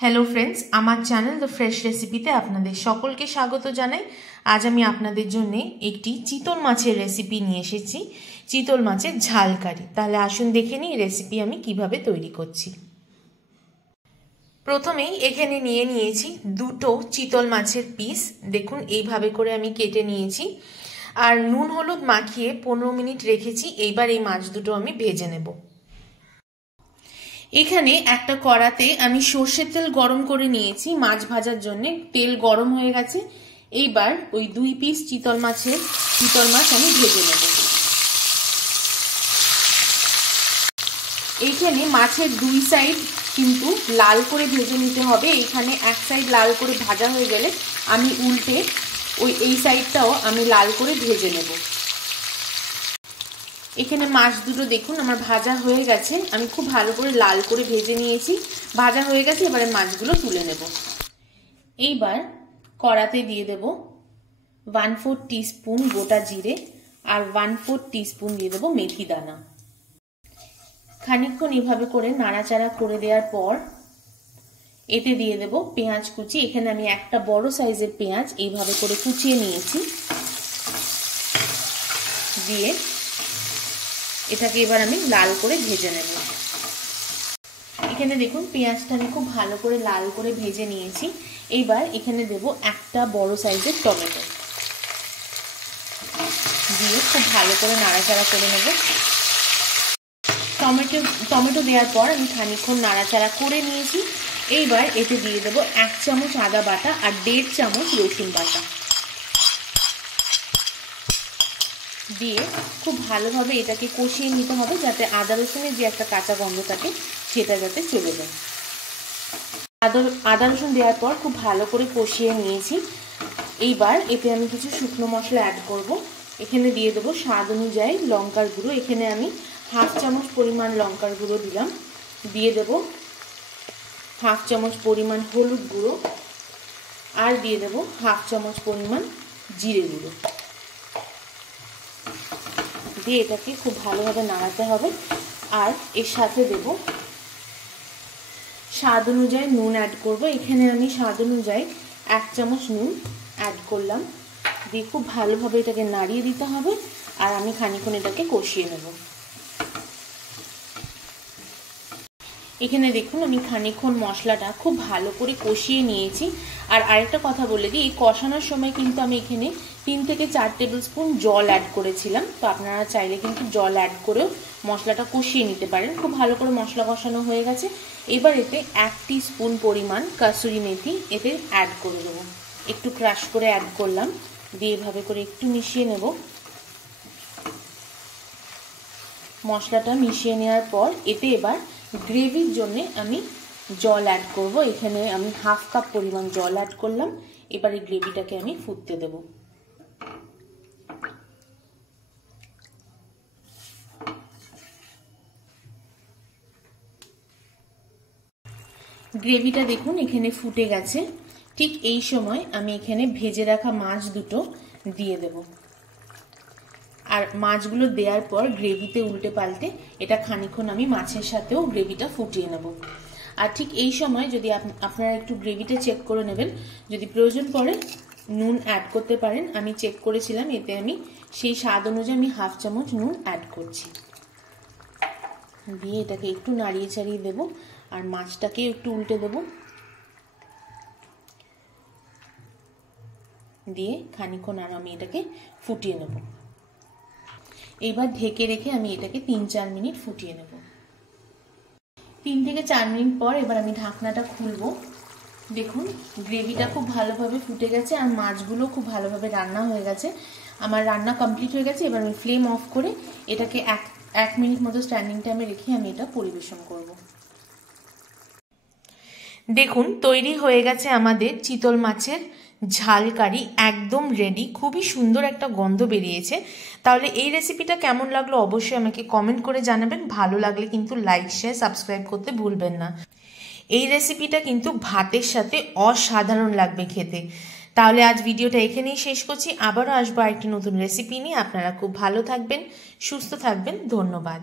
Hello friends, আমার channel the fresh রেসিপিতে আপনাদের সকলকে স্বাগত জানাই। আজ আমি আপনাদের জন্য একটি চিতল মাছের রেসিপি নিয়ে এসেছি, চিতল মাছের ঝাল কারি। তাহলে আসুন দেখে নিই রেসিপি আমি কিভাবে তৈরি করছি। প্রথমেই এখানে নিয়ে নিয়েছি দুটো চিতল মাছের পিস। দেখুন এইভাবে করে আমি কেটে নিয়েছি আর নুন হলুদ মাখিয়ে 15 মিনিট রেখেছি। এইবার এই মাছ দুটো আমি ভেজে নেব। এখানে একটা কড়াতে আমি সর্ষের তেল গরম করে নিয়েছি মাছ ভাজার জন্য। তেল গরম হয়ে গেছে। এইবার ওই 2 পিস চিতল মাছ আমি ভেজে নেব। এইখানে মাছের 2 সাইড কিন্তু লাল করে ভেজে নিতে হবে। এইখানে এক সাইড লাল করে ভাজা হয়ে গেলে আমি উল্টে এই সাইডটাও আমি লাল করে ভেজে নেব। এখানে মাছ দুটো দেখুন আমার ভাজা হয়ে গেছে। আমি খুব ভালো করে লাল করে ভেজে নিয়েছি, ভাজা হয়ে গেছে। এবারে মাছগুলো তুলে নেব। এইবার কড়াতে দিয়ে দেব 1/4 টিস্পুন গোটা জিরে আর 1/4 টিস্পুন দিয়ে দেবো মেথি দানা। খানিকক্ষণ এভাবে করে নাড়াচাড়া করে দেওয়ার পর এতে দিয়ে দেব পেঁয়াজ কুচি। এখানে আমি একটা বড় সাইজের পেঁয়াজ এইভাবে করে কুচিয়ে নিয়েছি। দিয়ে এটাকে এবার আমি লাল করে ভেজে নেব। এখানে দেখুন পেঁয়াজটা আমি খুব ভালো করে লাল করে ভেজে নিয়েছি। এইবার এখানে দেব একটা বড় সাইজের টমেটো, দিয়ে খুব ভালো করে নাড়াচাড়া করে নেব। টমেটো দেওয়ার পর আমি খানিকক্ষণ নাড়াচাড়া করে নিয়েছি। এইবার এতে দিয়ে দেব 1 চামচ আদা বাটা আর 1.5 চামচ রসুন বাটা, দিয়ে খুব ভালোভাবে এটাকে কষিয়ে নিতে হবে যাতে আদা রসুনের যে একটা কাঁচা গন্ধ থাকে সেটা যাতে চলে যায়। আদা রসুন দেওয়ার পর খুব ভালো করে কষিয়ে নিয়েছি। এইবার এতে আমি কিছু শুকনো মশলা অ্যাড করব। এখানে দিয়ে দেবো স্বাদ অনুযায়ী লঙ্কার গুঁড়ো। এখানে আমি 1/2 চামচ পরিমাণ লঙ্কার গুঁড়ো দিলাম। দিয়ে দেব 1/2 চামচ পরিমাণ হলুদ গুঁড়ো আর দিয়ে দেব 1/2 চামচ পরিমাণ জিরে গুঁড়ো। দিয়ে এটাকে খুব ভালোভাবে নাড়াতে হবে। আর এর সাথে দেব স্বাদ অনুযায়ী নুন অ্যাড করব। এখানে আমি স্বাদ অনুযায়ী 1 চামচ নুন অ্যাড করলাম। দিয়ে খুব ভালোভাবে এটাকে নাড়িয়ে দিতে হবে আর আমি খানিকক্ষণ এটাকে কষিয়ে নেব। এখানে দেখুন আমি খানিকক্ষণ মশলাটা খুব ভালো করে কষিয়ে নিয়েছি। আর আরেকটা কথা বলে দিই, এই কষানোর সময় কিন্তু আমি এখানে 3 থেকে 4 টেবিল স্পুন জল অ্যাড করেছিলাম। তো আপনারা চাইলে কিন্তু জল অ্যাড করেও মশলাটা কষিয়ে নিতে পারেন। খুব ভালো করে মশলা কষানো হয়ে গেছে। এবার এতে 1 টিস্পুন পরিমাণ কাসুরি মেথি এতে অ্যাড করে দেবো। একটু ক্রাশ করে অ্যাড করলাম। দিয়ে এভাবে করে একটু মিশিয়ে নেব। মশলাটা মিশিয়ে নেওয়ার পর এতে এবার গ্রেভির জন্য আমি জল অ্যাড করব। এখানে আমি 1/2 কাপ পরিমাণ জল অ্যাড করলাম। এবার এই গ্রেভিটাকে আমি ফুটতে দেব। গ্রেভিটা দেখুন এখানে ফুটে গেছে। ঠিক এই সময় আমি এখানে ভেজে রাখা মাছ দুটো দিয়ে দেব। আর মাছগুলো দেওয়ার পর গ্রেভিতে উল্টে পাল্টে এটা খানিকক্ষণ আমি মাছের সাথেও গ্রেভিটা ফুটিয়ে নেব। আর ঠিক এই সময় যদি আপনারা একটু গ্রেভিটা চেক করে নেবেন, যদি প্রয়োজন পড়ে নুন অ্যাড করতে পারেন। আমি চেক করেছিলাম, এতে আমি সেই স্বাদ অনুযায়ী আমি 1/2 চামচ নুন অ্যাড করছি। দিয়ে এটাকে একটু নাড়িয়ে চাড়িয়ে দেব আর মাছটাকে একটু উল্টে দেব। দিয়ে খানিকক্ষণ আর আমি এটাকে ফুটিয়ে নেব। এইবার ঢেকে রেখে আমি এটাকে 3-4 মিনিট ফুটিয়ে নেব। 3 থেকে 4 মিনিট পর এবার আমি ঢাকনাটা খুলবো। দেখুন গ্রেভিটা খুব ভালোভাবে ফুটে গেছে আর মাছগুলো খুব ভালোভাবে রান্না হয়ে গেছে। আমার রান্না কমপ্লিট হয়ে গেছে। এবার আমি ফ্লেম অফ করে এটাকে 1 মিনিট মতো স্ট্যান্ডিং টাইমে রেখে আমি এটা পরিবেশন করব। দেখুন তৈরি হয়ে গেছে আমাদের চিতল মাছের ঝাল কারি, একদম রেডি। খুবই সুন্দর একটা গন্ধ বেরিয়েছে। তাহলে এই রেসিপিটা কেমন লাগলো অবশ্যই আমাকে কমেন্ট করে জানাবেন। ভালো লাগলে কিন্তু লাইক শেয়ার সাবস্ক্রাইব করতে ভুলবেন না। এই রেসিপিটা কিন্তু ভাতের সাথে অসাধারণ লাগবে খেতে। তাহলে আজ ভিডিওটা এখানেই শেষ করছি। আবারও আসবো আরেকটি নতুন রেসিপি নিয়ে। আপনারা খুব ভালো থাকবেন, সুস্থ থাকবেন। ধন্যবাদ।